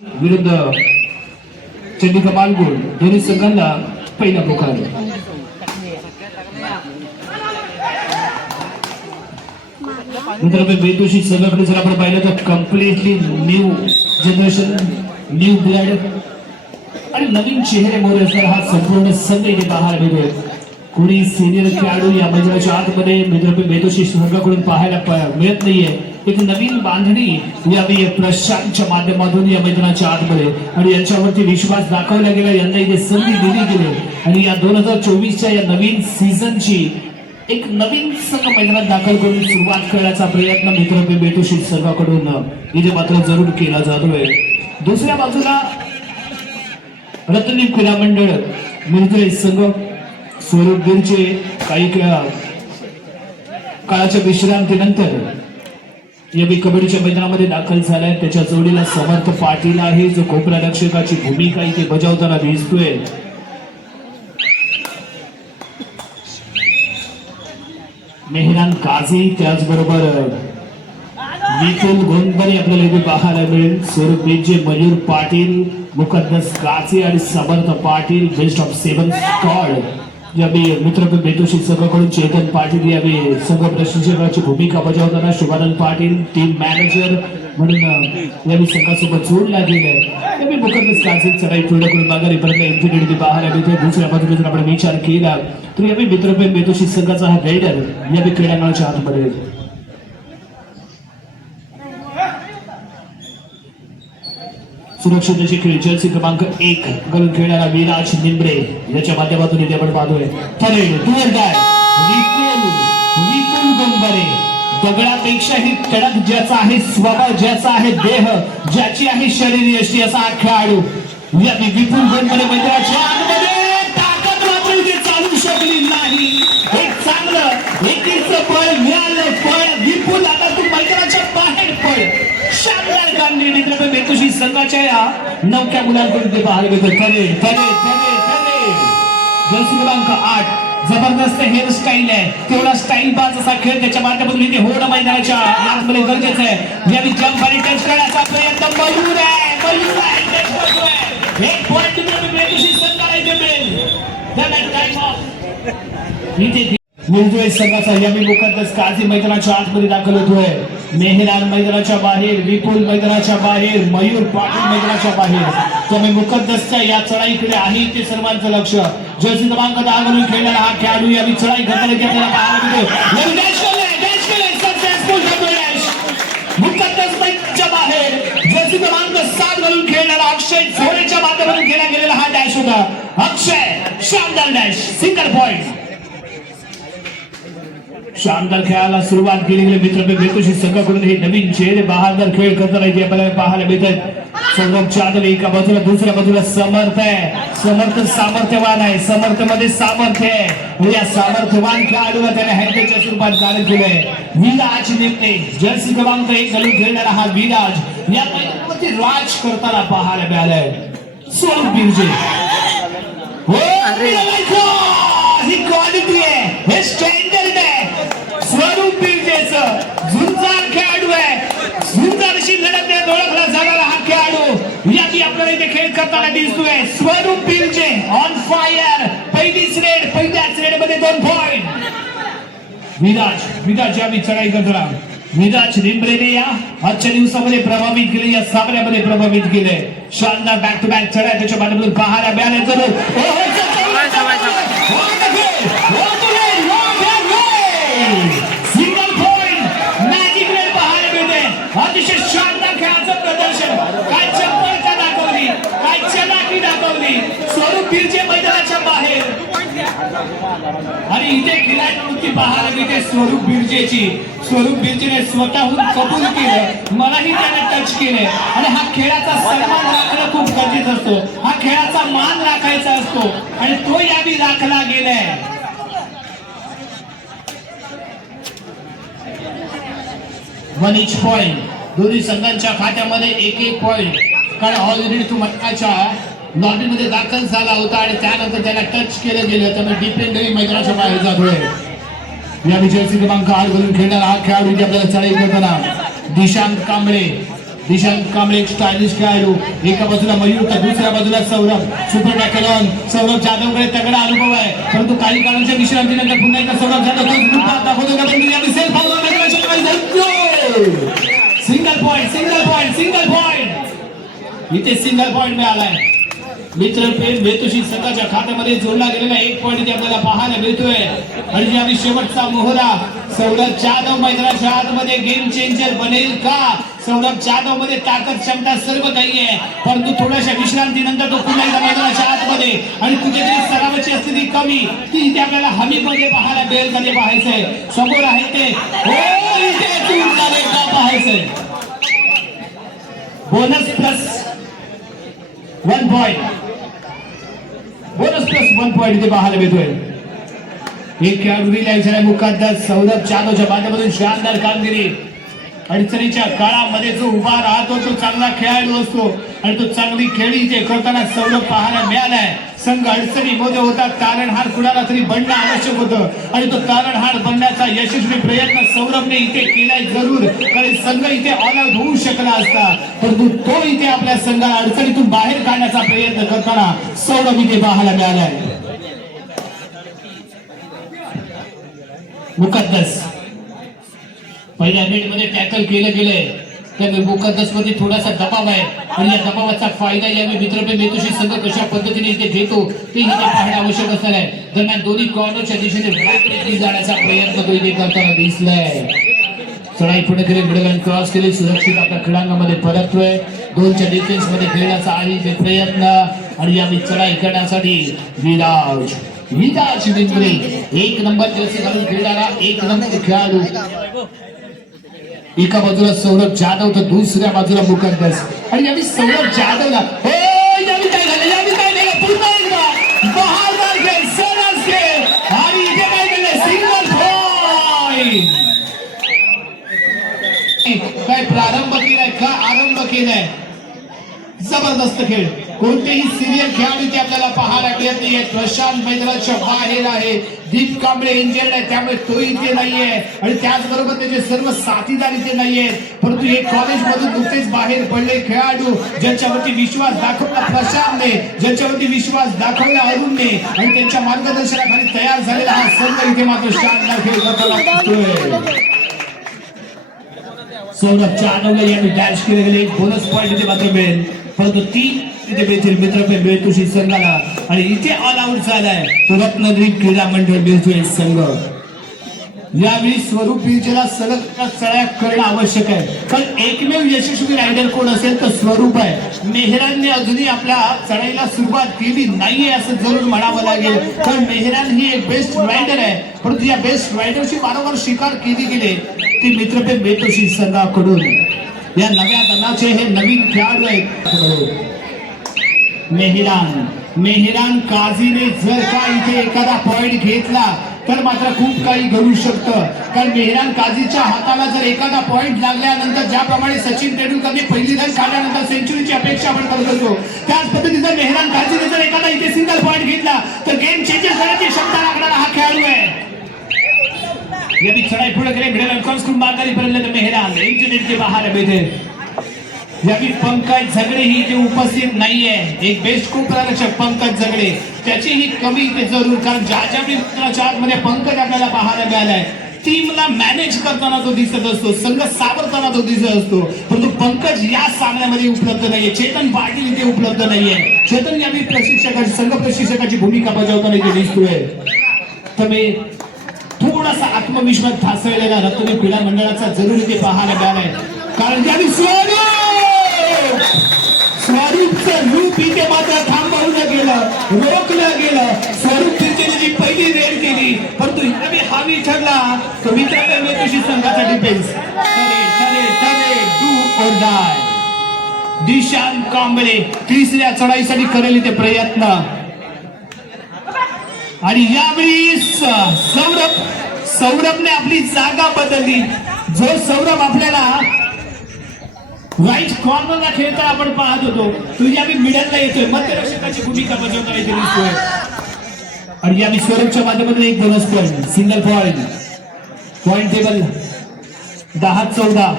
विरुद्ध चंडिका मालगुड दोन्ही संघांना पहिला पुकार नंतर आपण बेदोषी संघाकडे जर आपण पाहिलं तर completely new generation new blood आणि नवीन चेहरे मोरे असणारा हा संपूर्ण संघ इथे बाहेर मिळतोय. कोणी सिनियर खेळाडू या मैदानाच्या आतमध्ये मित्रपे बेदोषी संघाकडून पाहायला मिळत नाहीये. एक नवीन बांधणी यावी प्रशांतच्या माध्यमातून या मैदानाच्या आतमध्ये. आणि यांच्यावरती विश्वास दाखवला गेला. यांना इथे संधी दिली गेली. आणि या दोन हजार चोवीसच्या या नवीन सीझनची एक नवीन संघ मैदानात दाखल करून सुरुवात करण्याचा प्रयत्न मित्र बेतोशी सर्वांकडून इथे मात्र जरूर केला जातोय. दुसऱ्या बाजूला रत्नदीप क्रीडा मंडळ मिळतोय संघ स्वरूप गिरचे काही काळाच्या विश्रांतीनंतर या कबड्डीच्या मैदानामध्ये दाखल झालाय. त्याच्या जोडीला समर्थ पाटील आहे. जो कोपरा रक्षकाची भूमिका इथे बजावताना दिसतोय. मेहरान काझी त्याचबरोबर विपुल गोंदबरे आपल्याला इथे पाहायला मिळेल. स्वरूप बेजे मयूर पाटील मुकद्दस काझी आणि Samarth Patil best of seven squad या यावे मित्र बेतोशी संघाकडून चेतन पाटील या यावे संघ प्रशिक्षकाची भूमिका बजावताना शुभानंद पाटील टीम मॅनेजर म्हणून या यावेळी संघासोबत जोडला गेलाय. यावेळी मुकद्दस काचे चढाई पूर्ण करून माघारी परत बाहेर पाहायला मिळते दुसऱ्या बाजूने जर आपण विचार केला. तर या यावेळी मित्र बेतोशी संघाचा हा रेडर या यावेळी क्रीडांगणाच्या आतमध्ये सुरक्षिततेची खेळ जर्सी क्रमांक एक करून खेळणारा विराज निंबरे. याच्या माध्यमातून इथे आपण पाहतोय. ठरेल टूर डाय विपुल विपुल गोंबरे दगडापेक्षाही कडक ज्याचा आहे स्वभाव ज्याचा आहे देह ज्याची आहे शरीर यशी असा हा खेळाडू या विपुल गोंबरे मैदानाच्या आतमध्ये ताकद मात्र इथे चालू शकली नाही. एक चांगलं एकीचं फळ मिळालं फळ विपुल आता तू मैदानाच्या बाहेर पळ. शानदार कामगिरी मित्र बेतुशी संघाच्या या नवक्या मुलांकडून ते पाहायला मिळतं ठरे ठरे ठरे ठरे जर्सी क्रमांक आठ. जबरदस्त हेअर स्टाईल आहे. तेवढा स्टाईल बाज असा खेळ त्याच्या माध्यमातून इथे होणं मैदानाच्या आतमध्ये गरजेचं आहे. यावी जंप आणि टच करण्याचा प्रयत्न मयूर आहे. मयूर आहे. टच करतोय. एक पॉईंट बेतुशी संघाला इथे मिळेल. टाइम ऑफ इथे मिळतोय संघाचा यावेळी मुकद्दस काझी मैदानाच्या आतमध्ये दाखल होतोय. मेहरान मैदानाच्या बाहेर विपुल मैदानाच्या बाहेर मयूर पाटील मैदानाच्या बाहेर. त्यामुळे मुकद्दसच्या या चढाईकडे आहे ते सर्वांचं लक्ष. जर्सी क्रमांक दहा म्हणून खेळणारा हा खेळाडू यावी चढाई करताना की आपल्याला पाहायला मिळतो बाहेर जर्सी क्रमांक सात म्हणून खेळणारा अक्षय झोरेच्या माध्यमातून खेळला गेलेला हा डॅश होता. अक्षय शानदार डॅश सिंगल पॉइंट शानदार खेळाला सुरुवात केली गेली. मित्र बेतुशी संघाकडून हे नवीन चेहरे बहादर खेळ करताना इथे आपल्याला पाहायला मिळत आहेत सौरभ जाधव एका बाजूला दुसऱ्या बाजूला समर्थ आहे. समर्थ सामर्थ्यवान आहे. समर्थमध्ये सामर्थ्य आहे. या सामर्थ्यवान खेळाडूला त्याने हँडलच्या स्वरूपात कार्य केलंय. विराज निमणे जर्सी क्रमांक एक घालून खेळणारा हा विराज या मैदानावरती राज करताना पाहायला मिळालाय. स्वरूप बिरजे हो ही करताना दिसतोय. स्वरूप बिरजे ऑन फायर पहिलीच रेड पहिल्याच रेडमध्ये दोन पॉइंट विराज विराज यावी चढाई करताना विराज निंबरेने या. आजच्या दिवसामध्ये प्रभावित केले या सामन्यामध्ये प्रभावित केले. शानदार बॅक टू बॅक चढाई त्याच्या माध्यमातून पाहायला मिळाले तर स्वरूप मैदानाच्या बाहेर आणि इथे क्रीडावृत्ती पाहायला मिळते स्वरूप बिरजेची. स्वरूप बिरजेने स्वतःहून कबूल केलं. मलाही त्याने टच केले. आणि हा खेळाचा सन्मान राखणं खूप गरजेचं असतो. हा खेळाचा मान राखायचा असतो. आणि तो यावी राखला गेलाय. वन इच पॉइंट दोन्ही संघांच्या खात्यामध्ये एक एक पॉइंट कारण ऑलरेडी तू मटकाच्या लॉबीमध्ये दाखल झाला होता आणि त्यानंतर त्याला टच केलं गेलं. त्यामुळे डिपेंडरी मैदानाच्या बाहेर जातोय या विजय क्रमांक आठ घालून खेळणारा हा खेळाडू इथे आपल्याला चढाई करताना दिशांत कांबळे. दिशांत कांबळे एक स्टायलिश खेळाडू. एका बाजूला मयूर तर दुसऱ्या बाजूला सौरभ. सुपर टॅकलॉन सौरभ जाधवकडे तगडा अनुभव आहे. परंतु काही काळांच्या विश्रांतीनंतर पुन्हा एकदा सौरभ जाधव तोच दाखवतो का self single point single point single point इथे सिंगल पॉइंट मिळालाय. मित्र प्रेम बेतुशी सकाळच्या खात्यामध्ये जोडला गेलेला एक पॉईंट आपल्याला पाहायला मिळतोय. आणि आम्ही शेवटचा मोहरा सौरभ जाधव मैदानाच्या आतमध्ये गेम चेंजर बनेल का? सौरभ जाधवमध्ये ताकद क्षमता सर्व काही आहे. परंतु थोड्याशा विश्रांतीनंतर तो पुन्हा एकदा मैदानाच्या आतमध्ये आणि कुठेतरी सरावाची स्थिती कमी. ती इथे आपल्याला हमी मध्ये पाहायला मिळेल का ते पाहायचंय समोर आहे ते. हो का पाहायचंय bonus plus one point bonus plus one point इथे पाहायला मिळतोय. एक खेळाडू रिलॅक्स झाला सौरभ जाधवच्या माध्यमातून शानदार कामगिरी. अडचणीच्या काळामध्ये जो उभा राहतो तो चांगला खेळाडू असतो. आणि तो चांगली खेळी जे करताना सौरभ पाहायला मिळालाय. संघ अडचणीमध्ये होता तारणहार कुणाला तरी बनणं आवश्यक होतं. आणि तो तारणहार बनण्याचा यशस्वी प्रयत्न सौरभने इथे केलाय जरूर. कारण संघ इथे ऑल आउट होऊ शकला असता. परंतु तो इथे आपल्या संघाला अडचणीतून बाहेर काढण्याचा प्रयत्न करताना सौरभ इथे पाहायला मिळालाय. मुकद्दस. पहिल्या मिनिटमध्ये टॅकल केलं गेलंय. त्यामुळे मुकद्दसमध्ये थोडासा दबाव आहे. आणि या दबावाचा फायदा यावेळी मित्रपे मेतूशी संघ कशा पद्धतीने इथे घेतो ते इथे पाहणे आवश्यक असणार आहे. दरम्यान दोन्ही कॉर्नरच्या दिशेने जाण्याचा प्रयत्न तो इथे करताना दिसलाय. चढाई पुढे केली मिडल क्रॉस केली सुरक्षित आपल्या खेळांगामध्ये परततोय दोनच्या डिफेन्समध्ये खेळण्याचा आधी इथे प्रयत्न. आणि यावेळी चढाई करण्यासाठी विराज विराज बिंद्रे एक नंबर जर्सी घालून खेळणारा एक नंबर खेळाडू. एका बाजूला सौरभ जाधव तर दुसऱ्या बाजूला मुकंदस आणि यावेळी सौरभ जाधवला काय प्रारंभ केलाय का? आरंभ केलाय. जबरदस्त खेळ. कोणतेही सिरियल खेळाडू ते आपल्याला पाहायला मिळत नाहीये. प्रशांत मैदानाच्या बाहेर आहे. दीप कांबळे इंजर्ड आहे. त्यामुळे तो इथे नाहीये. आणि त्याचबरोबर त्याचे सर्व साथीदार इथे नाहीये. परंतु हे कॉलेज मधून नुकतेच बाहेर पडले खेळाडू ज्यांच्यावरती विश्वास दाखवला प्रशांतने ज्यांच्यावरती विश्वास दाखवला अरुणने आणि त्यांच्या मार्गदर्शनाखाली तयार झालेला हा संघ इथे मात्र शानदार खेळ करताना दिसतोय. सौरभ जाधवला यांनी डॅश केले गेले एक बोनस पॉईंट इथे मात्र मिळेल. परंतु तीन इथे मित्रपे संघाला आणि इथे ऑल आउट झालाय. तो क्रीडा मंडळ मिळतोय संघ. यावेळी स्वरूप विजेला सलग चढ्या करणं आवश्यक आहे. कारण एकमेव यशस्वी रायडर कोण असेल तर स्वरूप आहे. मेहरानने अजूनही आपल्या चढाईला सुरुवात केली नाहीये असं जरूर म्हणावं लागेल. कारण मेहरान ही एक बेस्ट रायडर आहे. परंतु या बेस्ट रायडरची वारंवार शिकार केली गेली. ती मित्रपे बेतोशी संघाकडून. या नव्या दलाचे हे नवीन खेळाडू आहेत. मेहरान. मेहरान काझीने जर का इथे एखादा पॉइंट घेतला तर मात्र खूप काही घडू शकतं. कारण मेहरान काझीच्या हाताला जर एखादा पॉइंट लागल्यानंतर ज्याप्रमाणे सचिन तेंडुलकरने पहिली रन काढल्यानंतर सेंचुरीची अपेक्षा आपण करत असतो. त्याच पद्धतीचा मेहरान काझीने जर एखादा इथे सिंगल पॉइंट घेतला तर गेम चेंजेस करण्याची क्षमता लागणारा हा खेळाडू आहे. यदि चढ़ाई पुढे करे. मिडल अनकॉन्सकडून माघारी पर्यंत मेहरान इंटरनेट के बाहेर मिळते यावी पंकज झगडे ही जे उपस्थित नाहीये. एक बेस्ट को प्रदर्शक पंकज झगडे. त्याची ही कमी इथे जरूर कारण ज्या ज्या मी मध्ये पंकज आपल्याला पाहायला मिळालाय टीमला मॅनेज करताना तो दिसत असतो संघ सावरताना तो दिसत असतो. परंतु पंकज या सामन्यामध्ये उपलब्ध नाहीये. चेतन पाटील इथे उपलब्ध नाहीये. चेतन यावी प्रशिक्षकाची संघ प्रशिक्षकाची भूमिका बजावताना इथे दिसतोय. तर मी थोडासा आत्मविश्वास ढासळलेला रत्न क्रीडा मंडळाचा जरूर इथे पाहायला मिळालाय. कारण त्यांनी पीके मात्र थांबवलं गेलं. रोखलं गेलं. स्वरूप तिथे जी पहिली रेड केली परंतु यावेळी हा विचारला तो मित्राच्या मेथीशी संघाचा डिफेन्स दिशान कांबळे तिसऱ्या चढाईसाठी करेल ते प्रयत्न. आणि यावेळी सौरभ सौरभने आपली जागा बदलली. जो सौरभ आपल्याला राईट कॉर्नरला खेळता आपण पाहत होतो. तुझ्या आम्ही मिडलला येतोय. मध्यरक्षकाची भूमिका बजावताना इथे दिसतोय आणि यावेळी स्वरूपच्या माध्यमातून एक bonus point single point point table दहा चौदा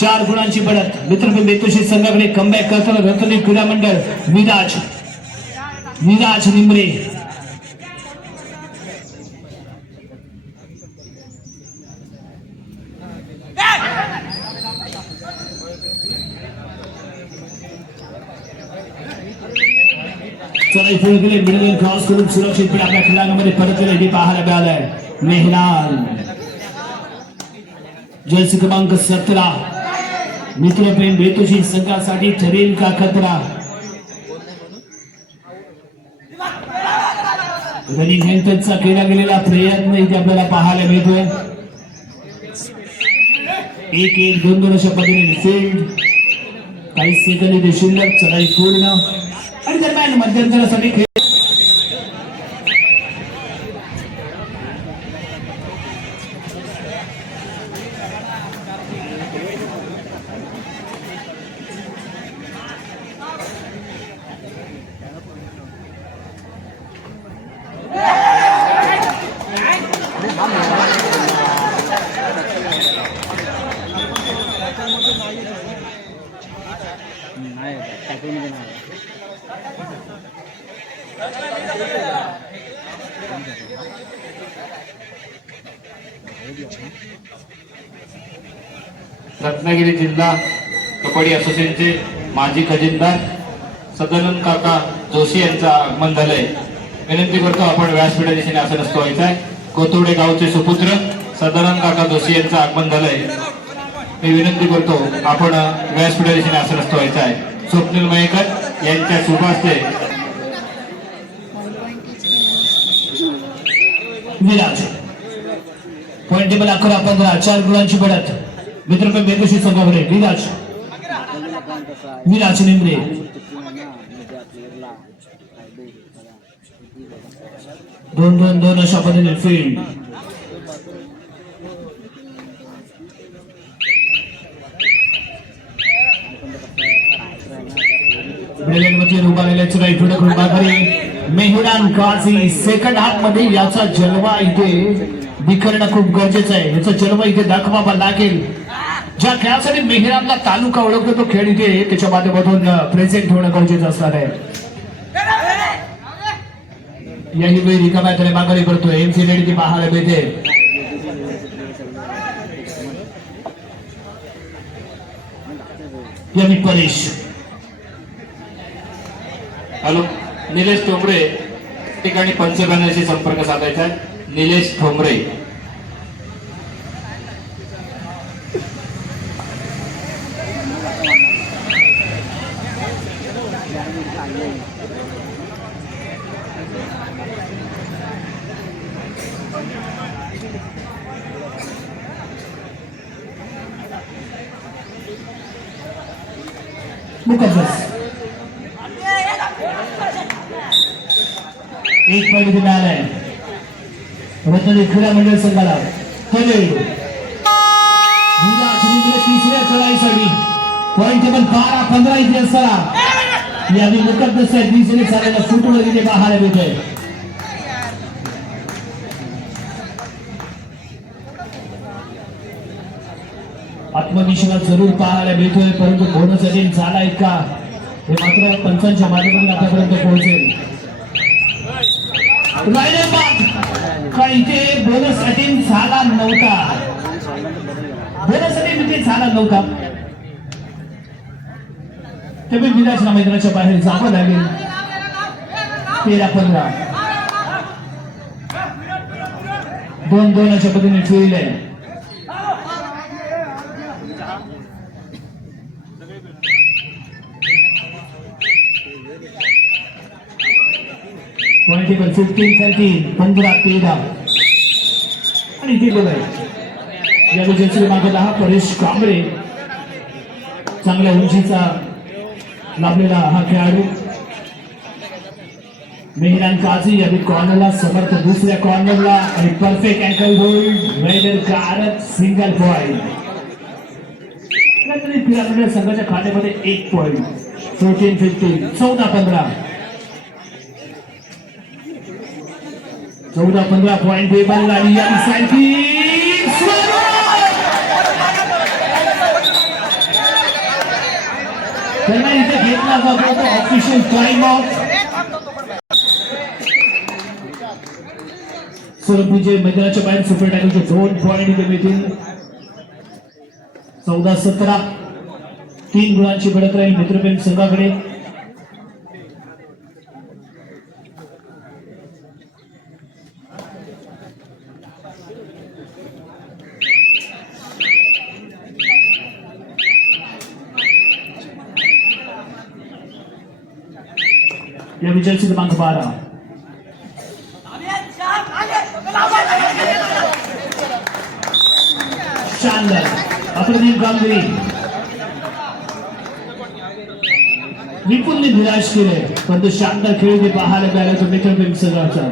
चार गुणांची पडत मित्रपण बेतुशी संघाकडे कमबॅक करताना रत्नी क्रीडा मंडळ विराज विराज निमरे. चला पुढे मिडल क्रॉस करून सुरक्षितपणे आपल्या खेळांमध्ये परतले हे पाहायला मिळालंय मेहनान जर्सी क्रमांक सतरा मित्रप्रेम बेतोशी संघासाठी ठरेल का खतरा रनिंग हँटनचा केला गेलेला प्रयत्न इथे आपल्याला पाहायला मिळतोय एक एक दोन दोन अशा पद्धतीने फील्ड काही सेकंद इथे शिल्लक चढाई पूर्ण आणि दरम्यान मध्यंतरासाठी खेळ नाही टॅकलीमध्ये नाही रत्नागिरी जिल्हा कबड्डी असोसिएशनचे माजी खजिनदार सदानंद काका जोशी यांचं आगमन झालंय. विनंती करतो आपण व्यासपीठा दिशेने असं नसतो व्हायचं आहे कोथवडे गावचे सुपुत्र सदानंद काका जोशी यांचं आगमन झालंय. मी विनंती करतो आपण व्यासपीठा दिशेने असं नसतो व्हायचं आहे स्वप्नील मयेकर यांच्या शुभ हस्ते विराज. पॉइंट टेबल अकरा पंधरा चार गुणांची पडत मित्रपण बेतुशी संघाकडे विराज आहे विराज निंबरे दोन दोन दोन अशा पद्धतीने फील्ड पण उभारलेल्या चुराई मेहुरान काझी सेकंड हाफमध्ये याचा जलवा इथे. करणं खूप गरजेचं आहे. याचा जन्म इथे दाखवावा लागेल. ज्या खेळासाठी मेहरामला तालुका ओळखतो तो खेळ इथे त्याच्या माध्यमातून प्रेझेंट होणं गरजेचं असणार आहे. याही वेळी रिकाम्या त्याने मागणी करतोय एमसी सी रेडी पाहायला मिळते. यावी परेश. हॅलो निलेश टोपडे ठिकाणी पंचगणाशी संपर्क साधायचा आहे. निलेश ठोंबरे मुकद्दस एक पॉईंट इथे मिळालाय रत्नागिरी क्रीडा मंडळ संघाला खेळ तिसऱ्या चढाईसाठी पॉईंट टेबल बारा पंधरा इथे असताना यावी मुकद्दस आहे तिसरे चालायला फुटून पाहायला मिळतोय आत्मविश्वास जरूर पाहायला मिळतोय परंतु बोनस अटेन झालाय का हे मात्र पंचांच्या माध्यमातून आतापर्यंत पोहोचेल. राहिले बोनस अटेन झाला नव्हता. बोनस अटेन इथे झाला नव्हता. त्यामुळे विराजला मैदानाच्या बाहेर जावं लागेल. तेरा पंधरा. दोन दोनाच्या पद्धतीने ठेवले आहे पण फिफ्टीन थर्टीन पंधरा तेरा. आणि ती बघ या विजयश्री मागे दहा परेश कांबळे. चांगल्या उंचीचा लाभलेला हा खेळाडू. मेहरान काझी अभी कॉर्नरला समर्थ दुसऱ्या कॉर्नरला आणि परफेक्ट अँकल होईल. रायडर कारत सिंगल पॉईंट पिरामिड संघाच्या खात्यामध्ये एक पॉईंट फोर्टीन फिफ्टीन चौदा पंधरा. चौदा पंधरा पॉईंट बेबाल आणि यांसाठी त्यांना इथे घेतला जातो तो ऑफिशियल टाइम ऑफ सरपंच मैदानाच्या बाहेर सुपर टाकूचे दोन पॉईंट इथे मिळतील. चौदा सतरा तीन गुणांची बढत राहील मित्रप्रेम संघाकडे. या क्रमांक बारा शानदार अप्रतिम कामगिरी विपुलने निराश केले परंतु शानदार खेळ ते पाहायला मिळाला तो मित्रप्रेम संघाचा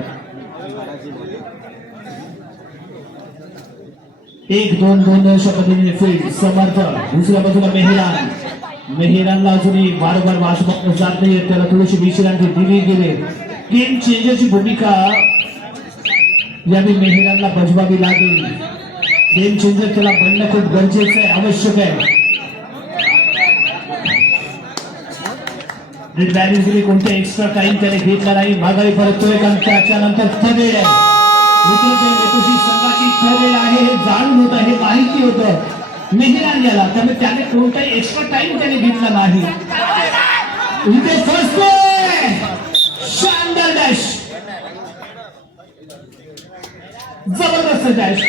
एक दोन दोन अशा पद्धतीने फील्ड समर्थ दुसऱ्या बाजूला मेहरान. मेहरानला अजूनही वारंवार वाशबाग जात नाही त्याला थोडीशी विश्रांती दिली गेले. गेम चेंजरची भूमिका याने मेहरानला बजवावी लागेल. गेम चेंजर त्याला बनणं खूप गरजेचं आहे आवश्यक आहे. कोणत्या एक्स्ट्रा टाइम त्याने घेतला नाही? माघारी परततोय कारण त्याच्यानंतर थर्ड आहे संघाची थर्ड आहे हे जाणून होतं हे माहिती होतं. मेहरान याला त्यामुळे त्याने कोणताही एक्स्ट्रा टाइम त्याने घेतला नाही. इथे फसतोय. शानदार डॅश जबरदस्त डॅश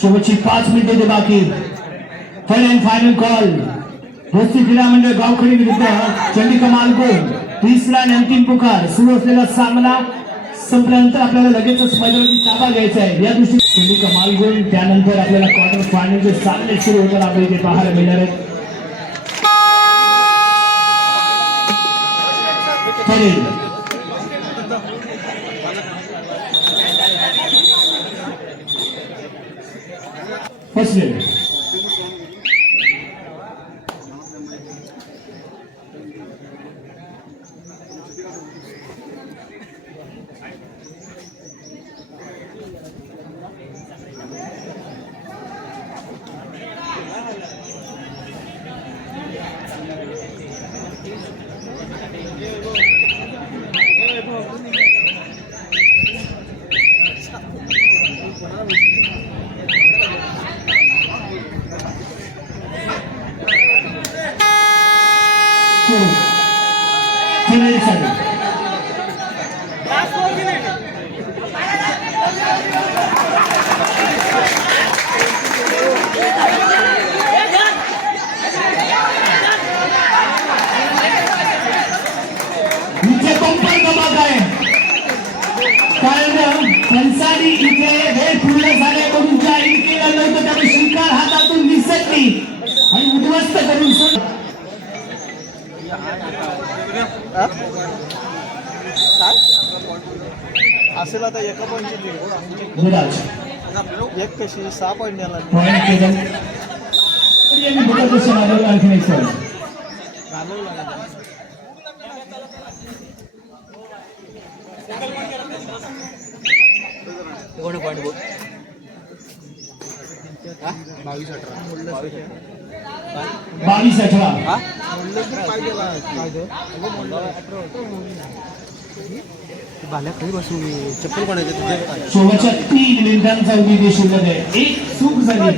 शेवटची पाच मिनिटे ते बाकी. थर्ड अँड फायनल कॉल दोस्ती क्रीडा मंडळ गावखडी विरुद्ध चंडिका मालकोण तिसरा आणि अंतिम पुकार. सुरू असलेला सामना संपल्यानंतर आपल्याला लगेचच मैदानाची ताबा घ्यायचा आहे. या दृष्टी चंडिका मालगुण त्यानंतर आपल्याला क्वार्टर फायनलचे सामने सुरू होताना आपल्याला इथे पाहायला मिळणार आहेत. ठरेल सुरू ठरेलसाठी इथे असेल आता एका पॉईंटची विराज एक कशी सहा पॉईंट द्यायला पॉईंट केलं तरी आम्ही बघत असतो माझ्यावर आणखीन एक पॉईंट घालवलं लागलं. कोणी पॉईंट बोल बावीस अठरा बावीस अठरा बावीस अठरा. चप्पल कोणाचे शेवटच्या तीन मिनिटांचा उद्देश शिल्लक आहे. एक चूक झाली.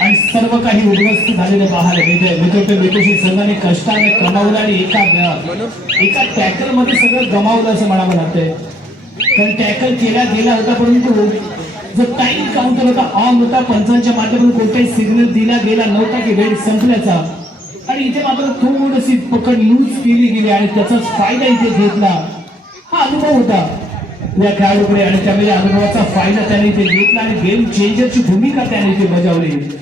आणि सर्व काही उद्ध्वस्त झालेलं पाहायला मिळतंय. मित्रपे विकसित संघाने कष्टाने कमावलं आणि एका एका टॅकलमध्ये सगळं गमावलं असं म्हणावं लागतंय. कारण टॅकल केला गेला होता परंतु जर टाइम काउंटर होता ऑन होता पंचांच्या माध्यमातून कोणताही सिग्नल दिला गेला नव्हता की वेळ संपल्याचा. आणि इथे मात्र थोडीशी पकड लूज केली गेली आणि त्याचाच फायदा इथे घेतला. हा अनुभव होता. या खेळाडूकडे आणि त्यामुळे अनुभवाचा फायदा त्याने इथे घेतला आणि गेम चेंजरची भूमिका त्याने इथे बजावली तुझं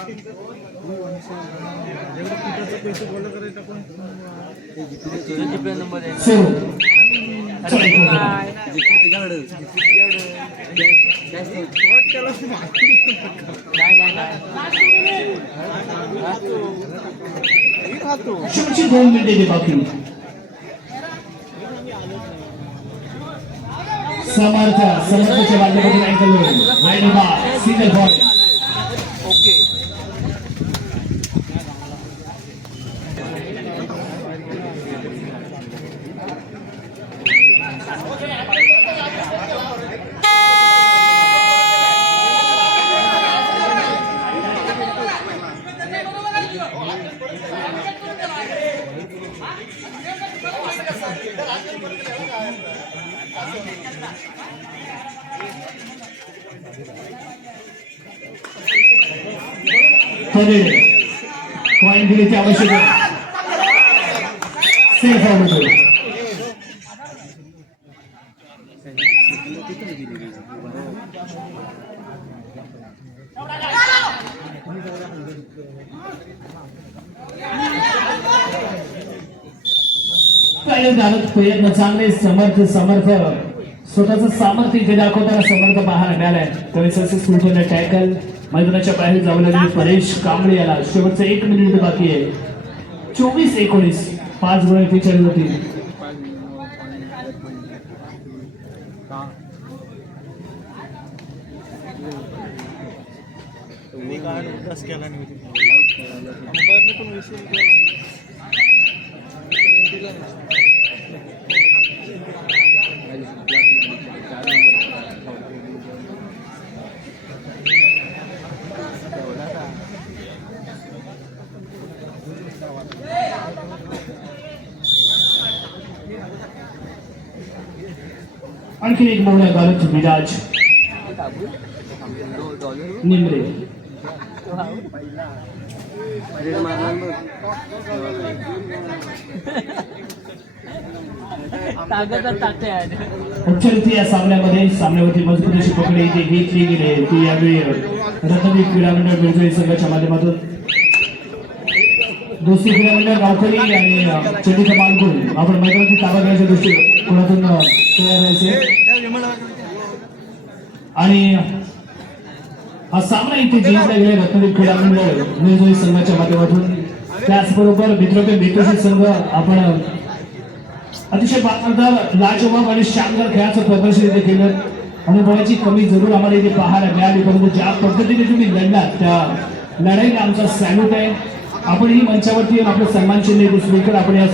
जिपे नंबर आहे सुरू चला इकडे बघा. जिपे तुझ्याकडं नाही नाही नाही शेवटची दोन मिनिटे दे बाकी समर्थ समर्थच्या बाजूला अँकल सिंगल बॉल तरी पॉईंट दिले ते आवश्यक सेफ आहे प्रयत्न चांगले समर्थ समर्थ. स्वतःच सामर्थ्य इथे दाखवताना समर्थ पाहायला मिळालाय. त्यावेळी सक्सेसफुल टॅकल मैदानाच्या बाहेर जाऊ लागले. परेश कांबळे याला. शेवटचं एक मिनिट बाकी आहे. चोवीस एकोणीस. पाच गुण फीचर होतील केला नाही. केला आणखी एक मोठा भारत विराज। डॉलर निमरे। रेड मारला ताकद ताकद उच्चरिती या सामन्यामध्ये सामन्यावरती मजबूत अशी पकडी इथे घेतली गेली आहे. ती यावेळी रत्नदीप क्रीडा मंडळ बिरजोळी संघाच्या माध्यमातून. दोस्ती क्रीडा मंडळ गावकरी आणि अ, चंदीचा मालकून आपण मैदानाची ताबा घ्यायच्या दृष्टिकोनातून अ, तयार राहायचे आणि हा सामना इथे जिंकला गेला रत्नदीप क्रीडा मंडळ संघाच्या माध्यमातून. त्याचबरोबर मित्रके मित्रशी संघ आपण अतिशय पात्रदार लाजवाब आणि शानदार खेळाचं प्रदर्शन इथे केलं. अनुभवाची कमी जरूर आम्हाला इथे पाहायला मिळाली. परंतु ज्या पद्धतीने तुम्ही लढलात त्या लढाईला आमचा सॅल्यूट आहे. आपण ही मंचावरती येऊन आपलं सन्मान चिन्ह स्पीकर आपण या